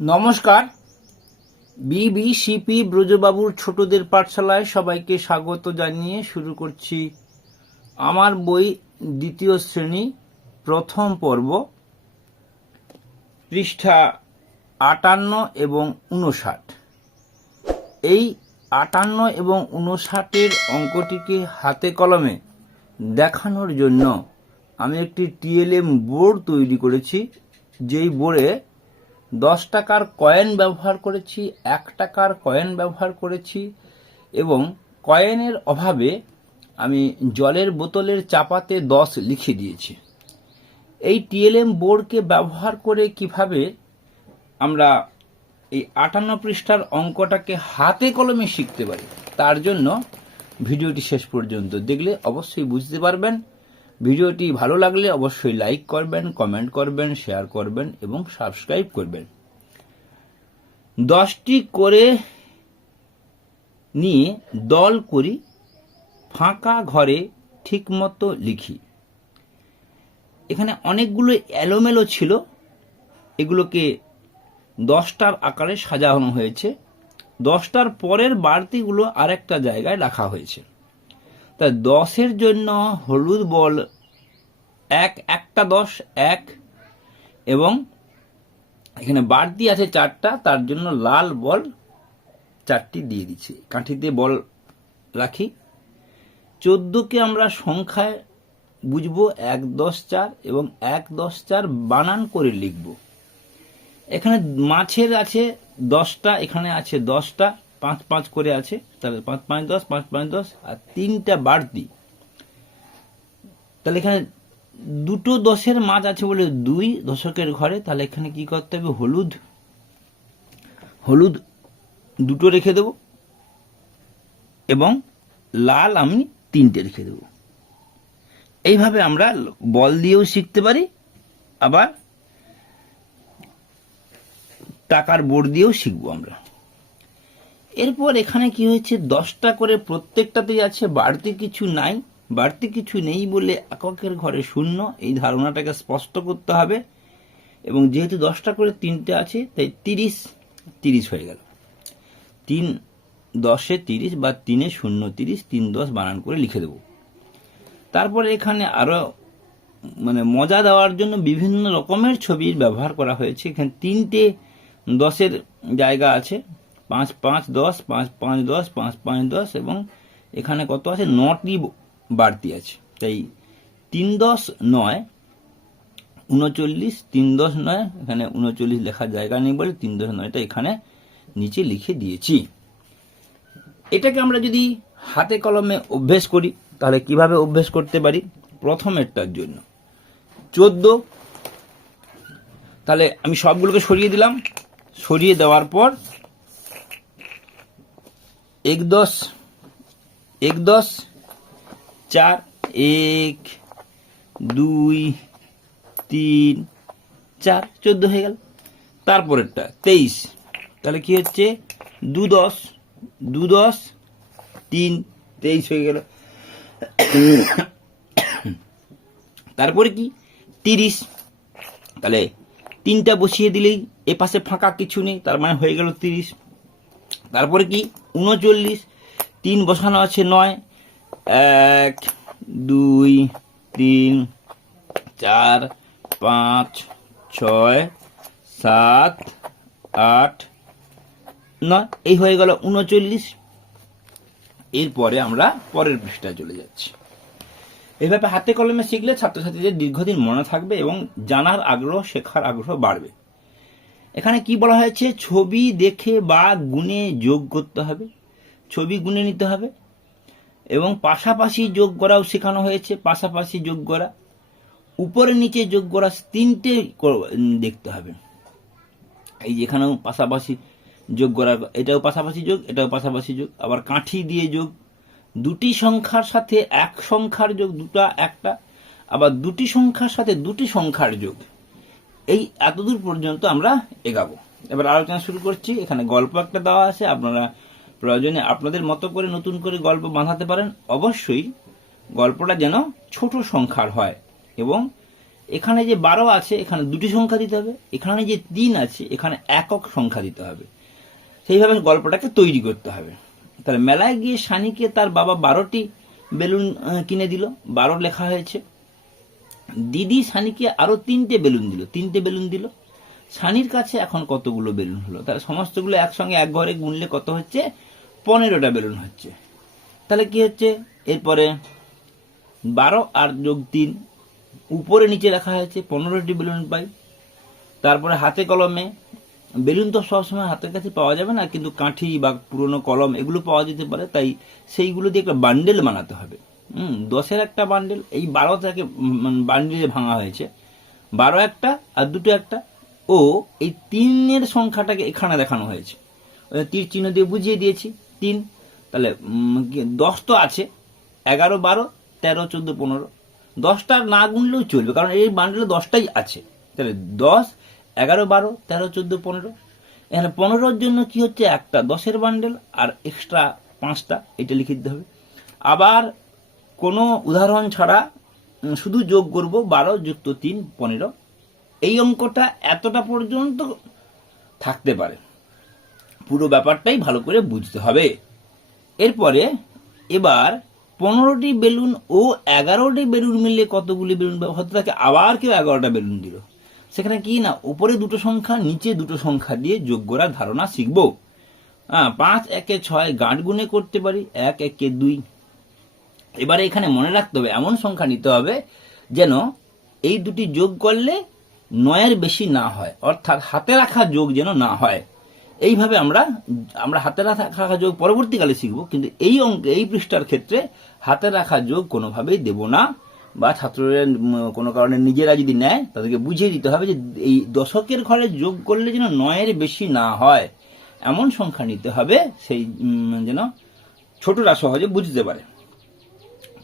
নমস্কার। বিবিসিপি ব্রজবাবুর ছোটদের পাঠশালায় সবাইকে স্বাগত জানিয়ে শুরু করছি আমার বই দ্বিতীয় শ্রেণী প্রথম পর্ব, পৃষ্ঠা ৫৮ এবং ৫৯। এই ৫৮ এবং ৫৯-এর অঙ্কটিকে হাতে কলমে দেখানোর জন্য আমি একটি টিএলএম বোর্ড তৈরি করেছি, যেই বোর্ডে 10 টাকার কয়েন ব্যবহার করেছি, 1 টাকার কয়েন ব্যবহার করেছি এবং কয়েনের অভাবে আমি জলের বোতলের চাপাতে 10 লিখে দিয়েছি। এই টিএলএম বোর্ডকে ব্যবহার করে কিভাবে আমরা এই 58 পৃষ্ঠার অঙ্কটাকে হাতে কলমে শিখতে পারি, তার জন্য ভিডিওটি শেষ পর্যন্ত দেখলে অবশ্যই বুঝতে পারবেন। ভিডিওটি ভালো লাগলে অবশ্যই লাইক করবেন, কমেন্ট করবেন, শেয়ার করবেন এবং সাবস্ক্রাইব করবেন। 10টি করে নিয়ে দল করি, ফাঁকা ঘরে ঠিকমতো লিখি। এখানে অনেকগুলো এলোমেলো ছিল, এগুলোকে 10টার আকারে সাজানো হয়েছে। 10টার পরের বাড়তিগুলো আরেকটা জায়গায় রাখা হয়েছে। তা 10-এর জন্য হলুদ বল একটা 10 1 এবং এখানে বাড়তি আছে 4টা, তার জন্য লাল বল 4টি দিয়ে দিচ্ছি। কাঠিতে বল রাখি। 14কে আমরা সংখ্যায় বুঝবো 1 10 4 এবং 1 10 4 বানান করে লিখব। এখানে মাছের আছে 10টা, এখানে আছে 10টা, 5 5 করে আছে, তাহলে 5 5 10 5 5 10 আর 3টা বাড়তি। তাহলে এখানে দুটো 10-এর মাছ আছে বলে 2 দশকের ঘরে, তাহলে এখানে কি করতে হবে, হলুদ 2টো রেখে দেব এবং লাল আমি 3টে রেখে দেব। এইভাবে আমরা বল দিয়েও শিখতে পারি, আবার টাকার বোর্ড দিয়েও শিখবো আমরা। এরপর এখানে কি হয়েছে, 10টা করে প্রত্যেকটাতেই আছে, বাড়তি কিছু নাই। বাড়তি কিছু নেই বলে এককের ঘরে শূন্য, এই ধারণাটাকে স্পষ্ট করতে হবে। এবং যেহেতু 10টা করে 3টে আছে, তাই 30 হয়ে গেল। 3 10-এ 30 বা 3-এ 0 30, 3 10 বানান করে লিখে দেব। তারপরে এখানে আরো মজা দেওয়ার জন্য বিভিন্ন রকমের ছবির ব্যবহার করা হয়েছে। এখানে 3টে 10-এর জায়গা আছে, 5 5 10 5 5 10 5 5 10 এবং এখানে কত আছে, 9টি বাড়তি আছে। তাই 3 10 9 39, 3 10 9, এখানে 39 লেখার জায়গা নেই বলে 3 10 9টা এখানে নিচে লিখে দিয়েছি। এটাকে আমরা যদি হাতে কলমে অভ্যেস করি, তাহলে কিভাবে অভ্যেস করতে পারি। প্রথমেরটার জন্য 14, তাহলে আমি সবগুলোকে সরিয়ে দিলাম। সরিয়ে দেওয়ার পর 1 10 4 1 2 3 4 14 হয়ে গেল। তারপরেরটা 23, তাহলে কি হচ্ছে, 2 10 3 23 হয়ে গেল। তারপরে কি 30, তাহলে 3টা বসিয়ে দিলেই এ পাশে ফাঁকা কিছু নেই, তার মানে হয়ে গেল 30। তারপরে কি 39, 3 বসানো আছে 9, 1 2 3 4 5 6 7 8 9, এই হয়ে গেল 39। এরপরে আমরা পরের পৃষ্ঠায় চলে যাচ্ছি। এইভাবে হাতে কলমে শিখলে ছাত্রছাত্রীদের দীর্ঘদিন মনে থাকবে এবং জানার আগ্রহ, শেখার আগ্রহ বাড়বে। এখানে কি বলা হয়েছে, ছবি দেখে বা গুণে যোগ করতে হবে, ছবি গুণে নিতে হবে এবং পাশাপাশি যোগ করাও শেখানো হয়েছে। পাশাপাশি যোগ করা, উপরে নিচে যোগ করা, 3টে দেখতে হবে। এই যেখানেও পাশাপাশি যোগ করা, এটাও পাশাপাশি যোগ, এটাও পাশাপাশি যোগ। আবার কাঠি দিয়ে যোগ, 2টি সংখ্যার সাথে 1 সংখ্যার যোগ, 2টা 1টা, আবার 2টি সংখ্যার সাথে 2টি সংখ্যার যোগ। এই এতদূর পর্যন্ত আমরা এগাবো। এবার আলোচনা শুরু করছি। এখানে গল্প একটা দেওয়া আছে, আপনারা প্রয়োজনে আপনাদের মতো করে নতুন করে গল্প বাঁধাতে পারেন। অবশ্যই গল্পটা যেন ছোট সংখ্যার হয় এবং এখানে যে 12 আছে এখানে দুটি সংখ্যা দিতে হবে, এখানে যে 3 আছে এখানে একক সংখ্যা দিতে হবে। সেইভাবে গল্পটাকে তৈরি করতে হবে। তাহলে মেলায় গিয়ে সানিকে তার বাবা 12টি বেলুন কিনে দিল, 12 লেখা হয়েছে। দিদি সানিকে আরো 3টে বেলুন দিল। সানির কাছে এখন কতগুলো বেলুন হলো? তাহলে সমস্তগুলো একসঙ্গে এক ঘরে গুনলে কত হচ্ছে? 15টা বেলুন হচ্ছে। তাহলে কি হচ্ছে? এরপরে 12 আর যোগ 3 উপরে নিচে রাখা হয়েছে, 15টি বেলুন পাই। তারপরে হাতে কলমে, বেলুন তো সবসময় হাতের কাছে পাওয়া যাবে না, কিন্তু কাঠি বা পুরনো কলম এগুলো পাওয়া যেতে পারে, তাই সেইগুলো দিয়ে একটা বান্ডেল বানাতে হবে। 10-এর একটা বান্ডেল, এই 12টাকে বান্ডেলে ভাঙা হয়েছে, 12 একটা আর 2 একটা, ও এই 3-এর সংখ্যাটাকে এখানে দেখানো হয়েছে, তীর চিহ্ন দিয়ে বুঝিয়ে দিয়েছি 3। তাহলে 10 তো আছে, 11, 12, 13, 14, 15। 10টা না গুনলেও চলবে, কারণ এই বান্ডেলে 10টাই আছে। তাহলে 10, 11, 12, 13, 14, 15। এখানে 15-র জন্য কি হচ্ছে? একটা 10-এর বান্ডেল আর এক্সট্রা 5টা, এটা লিখে দিতে হবে। আবার কোনো উদাহরণ ছাড়া শুধু যোগ করব, 12 যুক্ত 3 15। এই অঙ্কটা এতটা পর্যন্ত থাকতে পারে, পুরো ব্যাপারটাই ভালো করে বুঝতে হবে। এরপরে এবার 15টি বেলুন ও 11টি বেলুন মিলে কতগুলি বেলুন হতে থাকে? আবার কেউ 11টা বেলুন দিল। সেখানে কি না, উপরে দুটো সংখ্যা নিচে দুটো সংখ্যা দিয়ে যোগ করার ধারণা শিখব। 5 একে 6 গাঁট গুণে করতে পারি, 1 একে 2। এবারে এখানে মনে রাখতে হবে এমন সংখ্যা নিতে হবে যেন এই দুটি যোগ করলে 9-এর বেশি না হয়, অর্থাৎ হাতে রাখা যোগ যেন না হয়। এইভাবে আমরা হাতে রাখা যোগ পরবর্তীকালে শিখব, কিন্তু এই পৃষ্ঠার ক্ষেত্রে হাতে রাখা যোগ কোনোভাবেই দেব না, বা ছাত্ররা কোনো কারণে নিজেরা যদি নেয় তাদেরকে বুঝিয়ে দিতে হবে যে এই দশকের ঘরে যোগ করলে যেন 9-এর বেশি না হয়, এমন সংখ্যা নিতে হবে, সেই যেন ছোটরা সহজে বুঝতে পারে।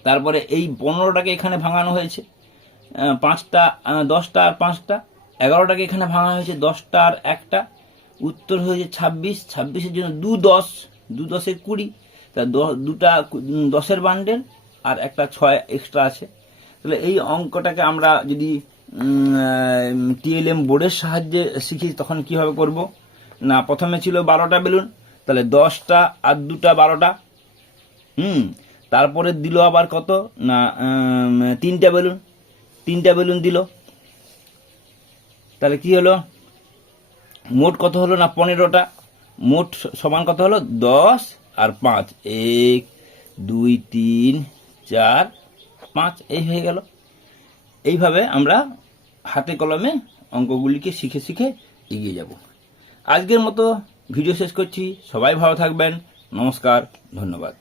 তারপরে এই 15টাকে এখানে ভাঙানো হয়েছে, 5টা 10টা আর 5টা, 11টাকে এখানে ভাঙা হয়েছে 10টা আর 1টা, উত্তর হয়েছে 26। 26-এর জন্য 2 10, 2 10-এ 20, তা 2টা 10-এর বান্ডেল আর একটা 6 এক্সট্রা আছে। তাহলে এই অঙ্কটাকে আমরা যদি টিএলএম বোর্ডের সাহায্যে শিখি তখন কিভাবে করব না, প্রথমে ছিল 12টা বেলুন, তাহলে 10টা আর 2টা 12টা। তারপরে দিল আবার কত না 3টা বেলুন দিল। তাহলে কি হলো? মোট কত হলো না 15টা, মোট সমান কত হলো? 10 আর 5, 1 2 3 4 5, এই হয়ে গেল। এইভাবে আমরা হাতে কলমে অঙ্কগুলিকে শিখে শিখে এগিয়ে যাব। আজকের মতো ভিডিও শেষ করছি। সবাই ভালো থাকবেন। নমস্কার, ধন্যবাদ।